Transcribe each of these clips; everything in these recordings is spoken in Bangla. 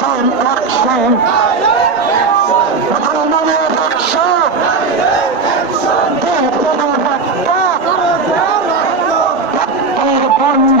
অ্যাকশন অ্যাকশন বন্ধ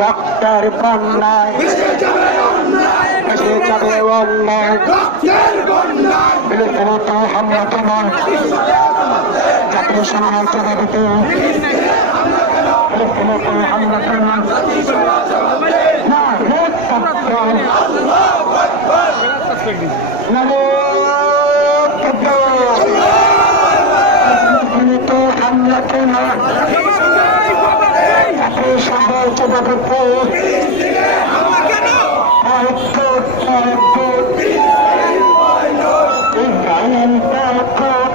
রক্তের বন্যায়, এসে যাবে অন্যায় বিলিখিত হামলা তোমার জাতীয় সমাজ জগতে বিলিখিত হামলা তোমার না, রেড সত্য নমো বিলিখিত হামলা তোমার জাতীয় সমাজ জগতে আউটপুট আউটপুট ইব্রাহিম আউটপুট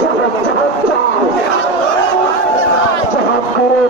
জবাব চাই জবাব করে